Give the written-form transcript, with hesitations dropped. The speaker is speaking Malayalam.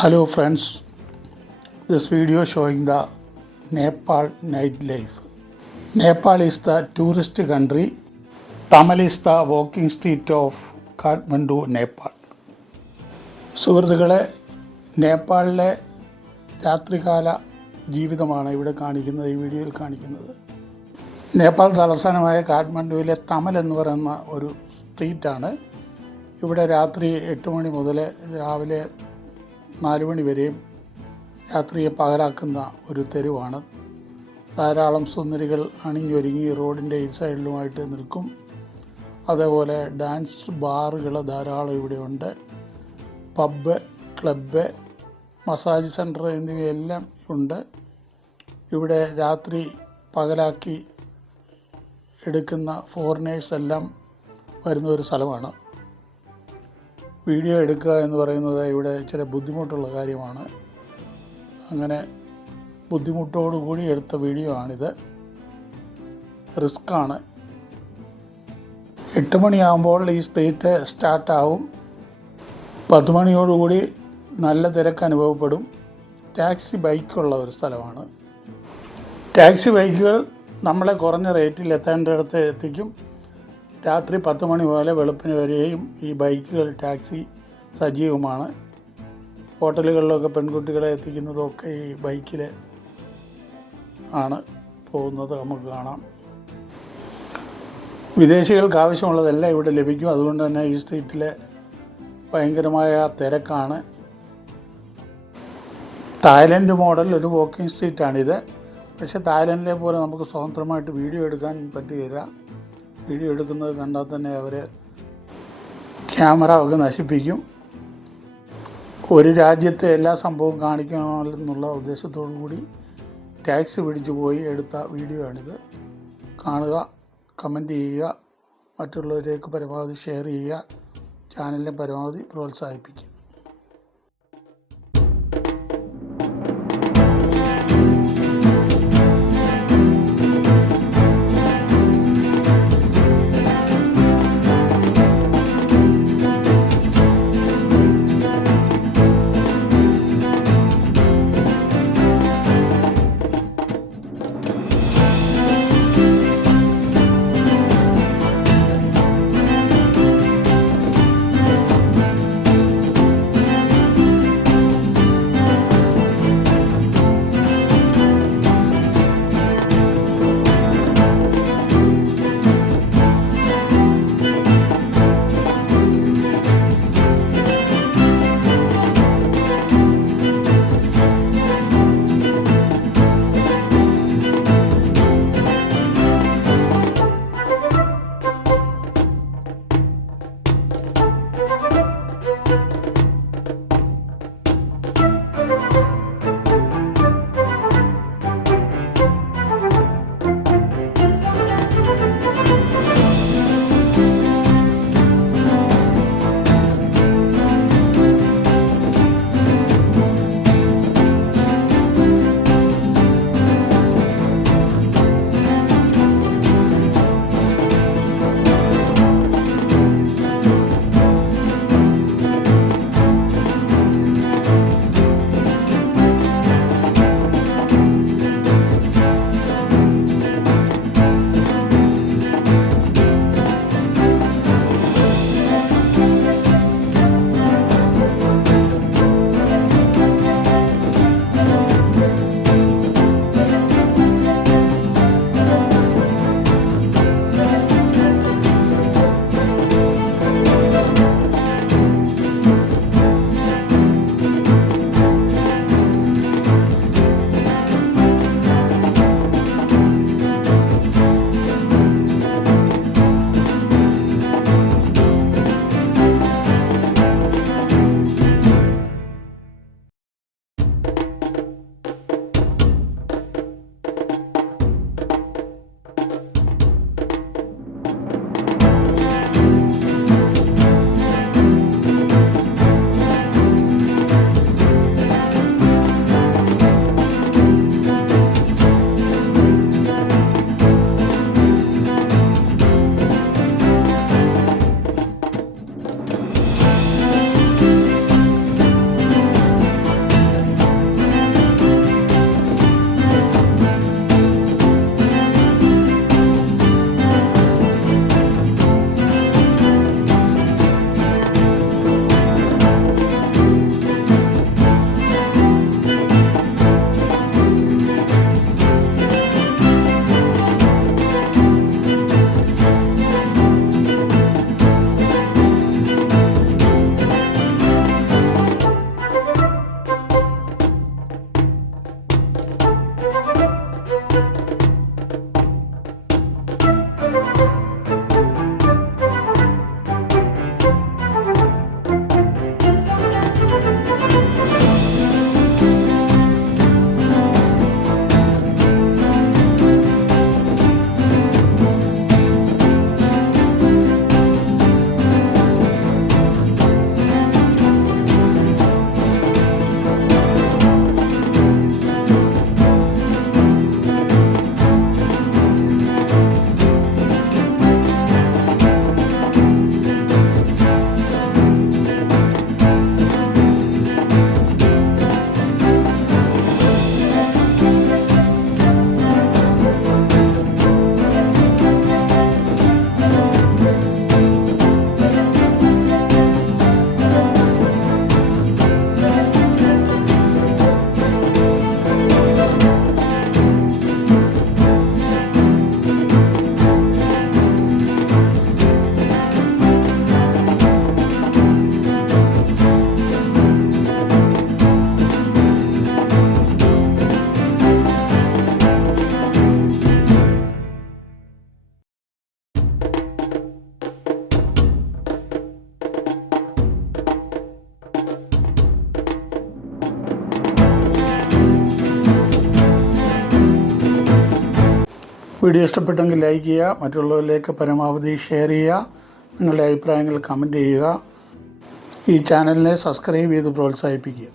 Hello friends, this video showing the Nepal nightlife. Nepal is the tourist country. Tamil is the walking street of Kathmandu, Nepal. സുഹൃത്തുക്കളെ, നേപ്പാളിലെ രാത്രികാല ജീവിതമാണ് ഇവിടെ കാണിക്കുന്നത്, ഈ വീഡിയോയിൽ കാണിക്കുന്നത്. നേപ്പാൾ തലസ്ഥാനമായ കാഠ്മണ്ഡുവിലെ തമൽ എന്ന് പറയുന്ന ഒരു സ്ട്രീറ്റാണ്. ഇവിടെ രാത്രി 8 മണി മുതൽ രാവിലെ 4 മണി വരെയും രാത്രിയെ പകലാക്കുന്ന ഒരു തെരുവാണ്. ധാരാളം സുന്ദരികൾ അണിഞ്ഞൊരുങ്ങി റോഡിൻ്റെ ഈ സൈഡിലുമായിട്ട് നിൽക്കും. അതേപോലെ ഡാൻസ് ബാറുകൾ ധാരാളം ഇവിടെയുണ്ട്. പബ്ബ്, ക്ലബ്ബ്, മസാജ് സെൻറ്റർ എന്നിവയെല്ലാം ഉണ്ട്. ഇവിടെ രാത്രി പകലാക്കി എടുക്കുന്ന ഫോറിനേഴ്സ് എല്ലാം വരുന്ന ഒരു സ്ഥലമാണ്. വീഡിയോ എടുക്കുക എന്ന് പറയുന്നത് ഇവിടെ ചില ബുദ്ധിമുട്ടുള്ള കാര്യമാണ്. അങ്ങനെ ബുദ്ധിമുട്ടോടുകൂടി എടുത്ത വീഡിയോ ആണിത്. റിസ്ക്കാണ്. 8 മണിയാകുമ്പോൾ ഈ സ്ട്രീറ്റ് സ്റ്റാർട്ടാവും. 10 മണിയോടുകൂടി നല്ല തിരക്ക് അനുഭവപ്പെടും. ടാക്സി ബൈക്കുള്ള ഒരു സ്ഥലമാണ്. ടാക്സി ബൈക്കുകൾ നമ്മളെ കുറഞ്ഞ റേറ്റിൽ എത്തേണ്ടിടത്ത് എത്തിക്കും. രാത്രി 10 മണി മുതൽ വെളുപ്പിന് വരെയും ഈ ബൈക്കുകൾ ടാക്സി സജീവമാണ്. ഹോട്ടലുകളിലൊക്കെ പെൺകുട്ടികളെ എത്തിക്കുന്നതൊക്കെ ഈ ബൈക്കിൽ ആണ് പോകുന്നത്, നമുക്ക് കാണാം. വിദേശികൾക്ക് ആവശ്യമുള്ളതെല്ലാം ഇവിടെ ലഭിക്കും. അതുകൊണ്ട് തന്നെ ഈ സ്ട്രീറ്റിൽ ഭയങ്കരമായ തിരക്കാണ്. തായ്ലൻഡ് മോഡൽ ഒരു വാക്കിംഗ് സ്ട്രീറ്റാണിത്. പക്ഷേ തായ്ലൻഡിലെ പോലെ നമുക്ക് സ്വതന്ത്രമായിട്ട് വീഡിയോ എടുക്കാൻ പറ്റുകയില്ല. വീഡിയോ എടുക്കുന്നത് കണ്ടാൽ തന്നെ അവർ ക്യാമറ ഒക്കെ നശിപ്പിക്കും. ഒരു രാജ്യത്തെ എല്ലാ സംഭവവും കാണിക്കണമെന്നുള്ള ഉദ്ദേശത്തോടു കൂടി ടാക്സി പിടിച്ചു പോയി എടുത്ത വീഡിയോ ആണിത്. കാണുക, കമൻറ്റ് ചെയ്യുക, മറ്റുള്ളവരേക്ക് പരമാവധി ഷെയർ ചെയ്യുക, ചാനലിനെ പരമാവധി പ്രോത്സാഹിപ്പിക്കുക. വീഡിയോ ഇഷ്ടപ്പെട്ടെങ്കിൽ ലൈക്ക് ചെയ്യുക, മറ്റുള്ളവരിലേക്ക് പരമാവധി ഷെയർ ചെയ്യുക, നിങ്ങളുടെ അഭിപ്രായങ്ങൾ കമൻറ്റ് ചെയ്യുക. ഈ ചാനലിനെ സബ്സ്ക്രൈബ് ചെയ്ത് പ്രോത്സാഹിപ്പിക്കുക.